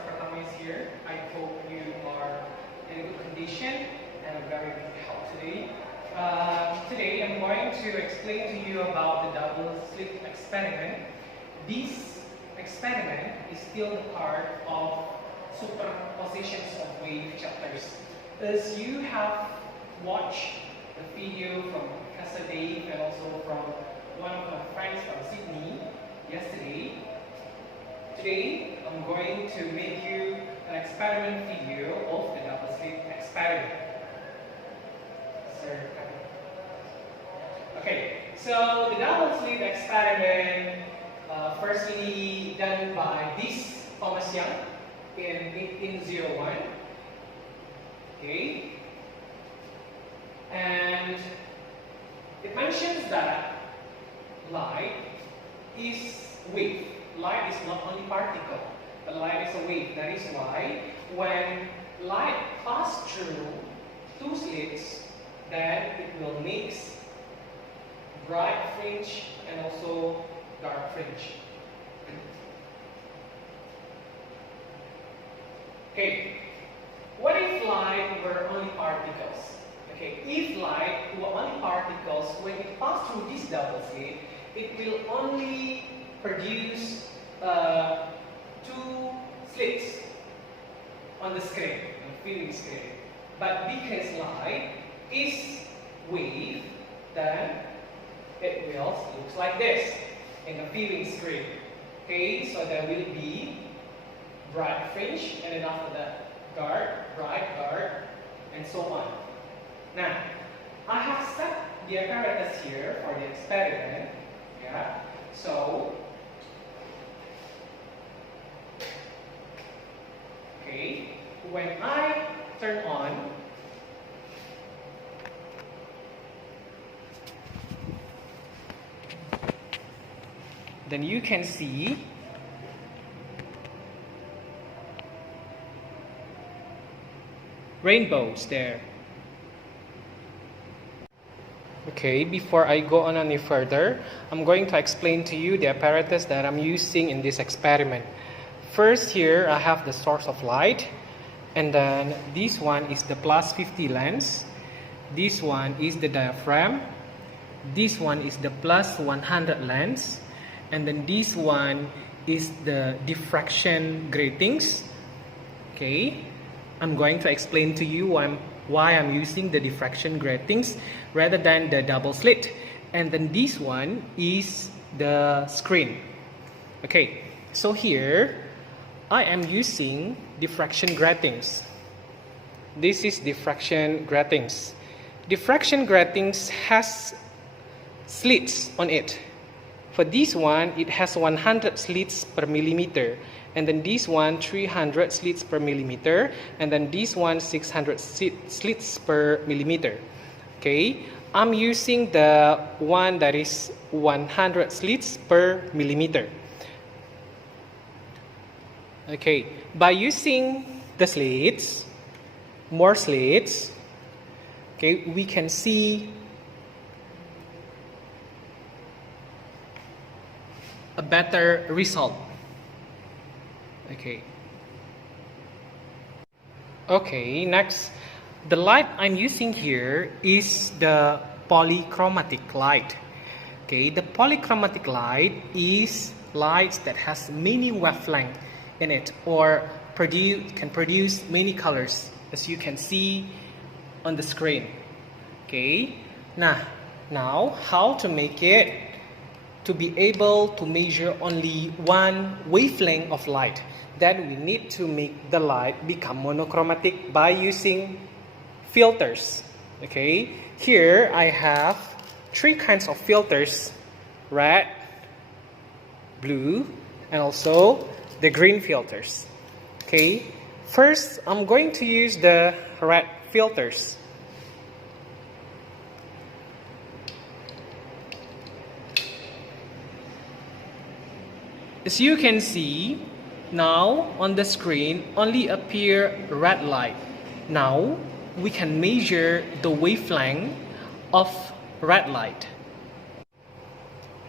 sa pertama is here. I hope you are in good condition and a very good health today. Today I'm going to explain to you about the double slit experiment. This experiment is still the part of superpositions of wave chapters. As you have watched the video from Professor Dave and also from one of my friends from Sydney yesterday, today I'm going to make you an experiment video of the double slit experiment. Okay, so the double slit experiment firstly done by this Thomas Young in 1801. Okay, and it mentions that light is wave. Light is not only particle, but light is a wave. That is why when light passes through two slits, then it will mix bright fringe and also dark fringe. Okay, what if light were only particles? Okay, if light were only particles, when it passes through this double slit, it will only produce two slits on the screen, on the viewing screen. But because light is wave, then it will look like this in the viewing screen. Okay, so there will be bright fringe, and then after that, bright guard, and so on. Now, I have set the apparatus here for the experiment. Yeah, so okay, when I turn on, then you can see rainbows there. Okay, before I go on any further, I'm going to explain to you the apparatus that I'm using in this experiment. First, here I have the source of light, and then this one is the plus 50 lens, this one is the diaphragm, this one is the plus 100 lens, and then this one is the diffraction gratings. Okay, I'm going to explain to you why I'm using the diffraction gratings rather than the double slit. And then this one is the screen. Okay, so here I am using diffraction gratings. This is diffraction gratings. Diffraction gratings has slits on it. For this one, it has 100 slits per millimeter, and then this one 300 slits per millimeter, and then this one 600 slits per millimeter. Okay, I'm using the one that is 100 slits per millimeter. Okay, by using the slits, more slits, okay, we can see a better result. Okay, next, the light I'm using here is the polychromatic light. Okay, the polychromatic light is lights that has many wavelength in it, or can produce many colors, as you can see on the screen. Okay, now how to make it to be able to measure only one wavelength of light? Then we need to make the light become monochromatic by using filters. Okay, here I have three kinds of filters: red, blue, and also the green filters. Okay, first I'm going to use the red filters. As you can see, now on the screen only appear red light. Now we can measure the wavelength of red light.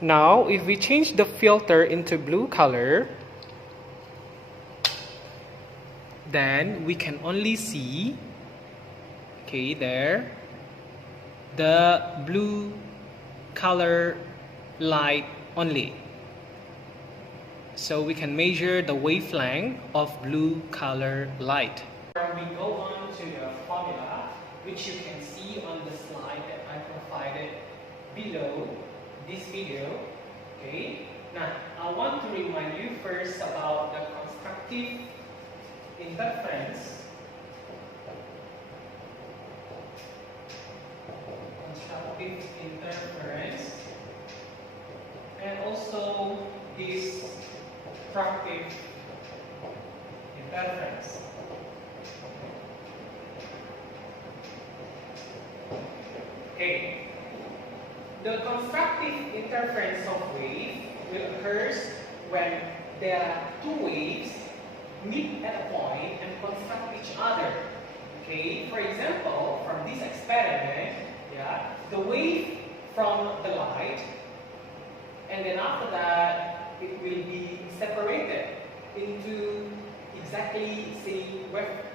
Now if we change the filter into blue color, then we can only see, okay, there, the blue color light only. So we can measure the wavelength of blue color light. We go on to the formula, which you can see on the slide that I provided below this video. Okay. Now, I want to remind you first about the constructive interference. Constructive interference, and also destructive interference. Okay. The constructive interference of wave will occur when there are two waves meet at a point and construct each other. Okay. For example, from this experiment, the wave from the light, and then after that it will be separated into exactly same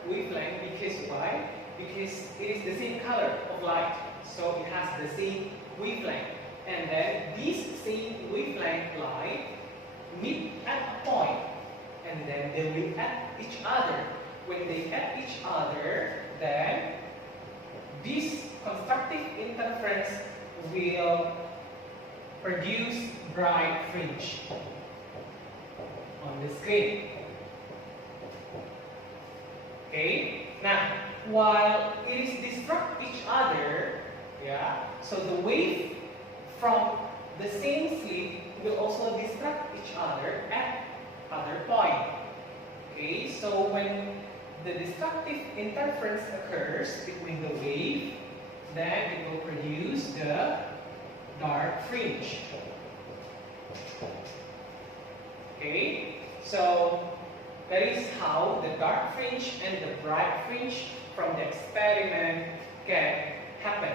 wavelength. Because why? Because it is the same color of light, so it has the same wavelength. And then this same wavelength light meet at a point, and then they will add each other. When they add each other, then this constructive interference will produce bright fringe on the screen. Okay. Now, while it is disrupt each other, so the wave from the same slit will also disrupt each other at other point. Okay. So when the destructive interference occurs between the wave, then it will produce the dark fringe. Okay, so that is how the dark fringe and the bright fringe from the experiment can happen.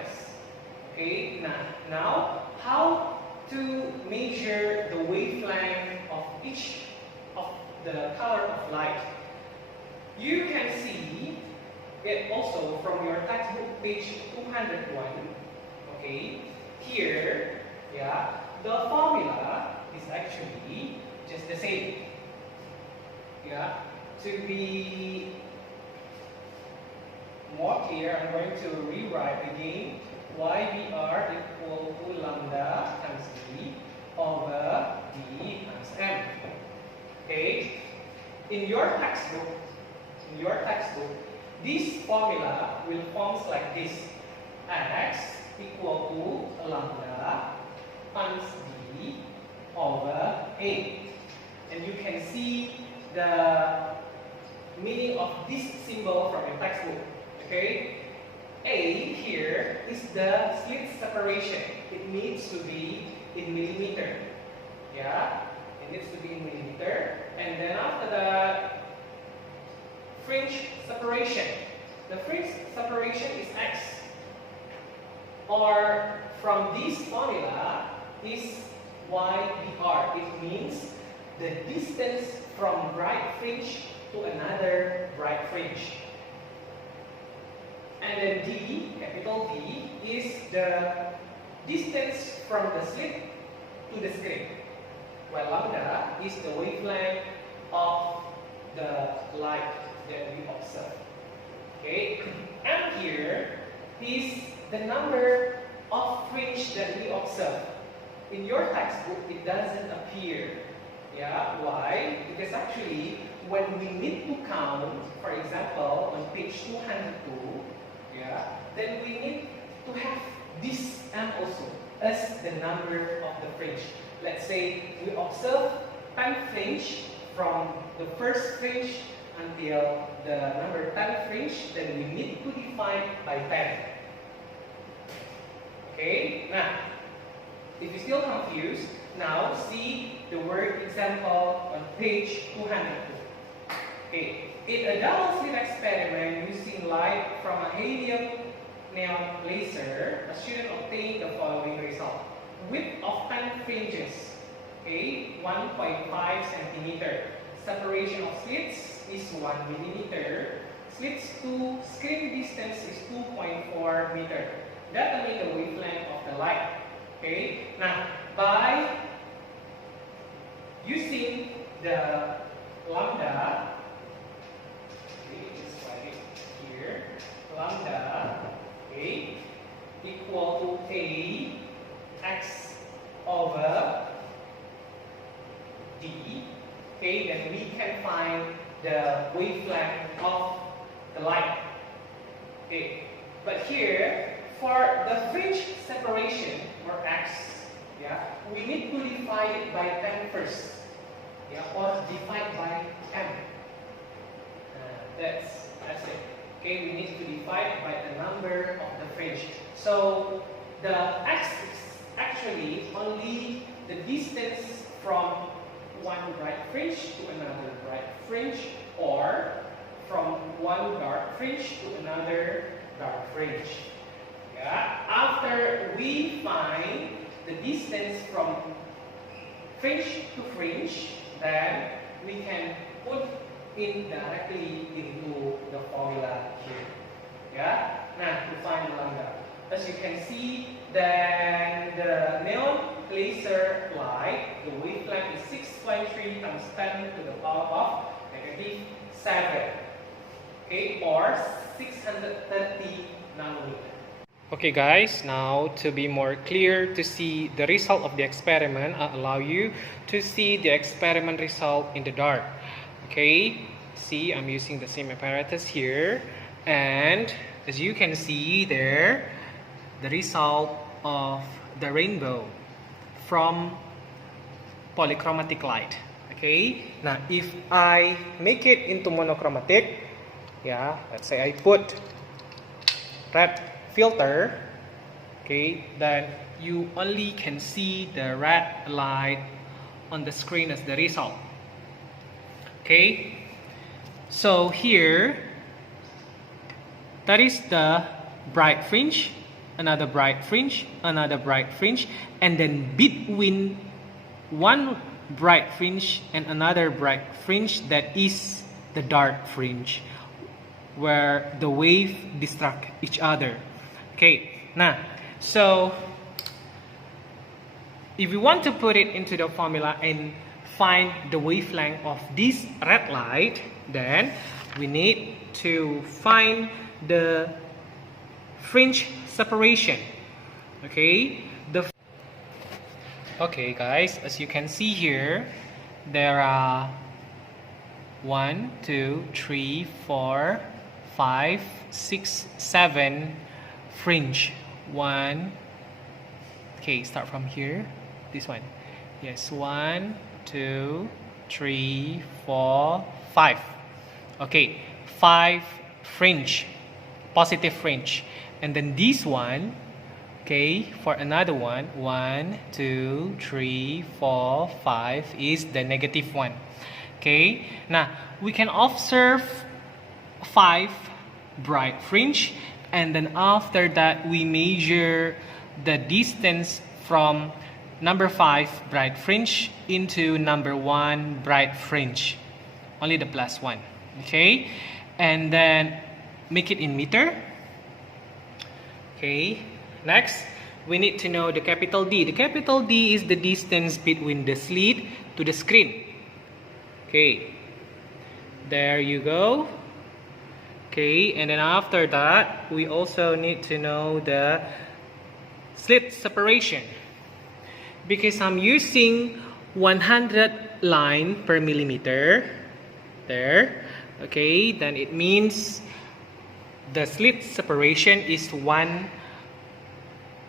Okay, now how to measure the wavelength of each of the color of light? You can see it also from your textbook page 201. Okay, here, the formula is actually just the same. To be more clear, I'm going to rewrite again. YBR equal to lambda times D over D times M. Okay, in your textbook, this formula will form like this: X equal to lambda times D over A. And you can see the meaning of this symbol from your textbook. Okay, A here is the slit separation. It needs to be in millimeter. It needs to be in millimeter. And then after that, fringe separation. The fringe separation is X. Or from this formula is YBR. It means the distance from bright fringe to another bright fringe. And then D, capital D, is the distance from the slit to the screen. While lambda is the wavelength of the light that we observe. Okay, and here is the number of fringe that we observe. In your textbook, it doesn't appear. Why? Because actually, when we need to count, for example, on page 202, then we need to have this M also as the number of the fringe. Let's say we observe 10 fringe from the first fringe until the number 10 fringe, then we need to divide by 10. Okay, now, if you're still confused, now see the word example on page 202. Okay, in a double slit experiment using light from a helium neon laser, a student obtained the following result. Width of 10 fringes, okay, 1.5 centimeter. Separation of slits is 1 millimeter. Slits to screen distance is 2.4 meter. That will be the wavelength of the light. Okay. Now, by using the lambda, okay, just write it here. Lambda, okay, equal to A x over d. Okay, then we can find the wavelength of the light. Okay, but here for the fringe separation or x, yeah, we need to divide it by 10 first, yeah, or divide by m. That's it. Okay, we need to divide by the number of the fringe. So the x is actually only the distance from one bright fringe to another bright fringe, or from one dark fringe to another dark fringe. Yeah. After we find the distance from fringe to fringe, then we can put in directly into the formula here. Yeah. Now to find lambda, as you can see, then the neon laser light, the wavelength is 6.3 times 10 to the power of negative 7. Okay, or 630 nanometer. Okay guys, now to be more clear to see the result of the experiment, I'll allow you to see the experiment result in the dark. Okay, see, I'm using the same apparatus here, and as you can see there, the result of the rainbow from polychromatic light. Okay, now if I make it into monochromatic, yeah, let's say I put red filter, okay, then you only can see the red light on the screen as the result. Okay, so here that is the bright fringe, another bright fringe, another bright fringe, and then between one bright fringe and another bright fringe, that is the dark fringe, where the wave distract each other. Okay, now, so if we want to put it into the formula and find the wavelength of this red light, then we need to find the fringe separation. Okay, okay guys, as you can see here, there are 1, 2, 3, 4, 5, 6, 7 fringe. 1, okay, start from here, this one, yes, 1, 2, 3, 4, 5. Okay, 5 fringe, positive fringe, and then this one, okay, for another one, 1, 2, 3, 4, 5 is the negative one. Okay, now we can observe 5 bright fringe, and then after that we measure the distance from number 5 bright fringe into number 1 bright fringe, only the plus 1. Okay, and then make it in meter. Okay, next we need to know the capital D. The capital D is the distance between the slit to the screen. Okay, there you go. Okay, and then after that we also need to know the slit separation, because I'm using 100 line per millimeter there. Okay, then it means the slit separation is 1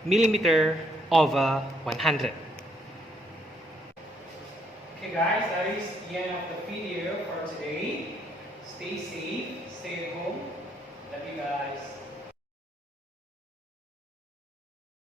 millimeter over 100. Okay guys, that is the end of the video for today. Stay safe, stay at home. Love you guys.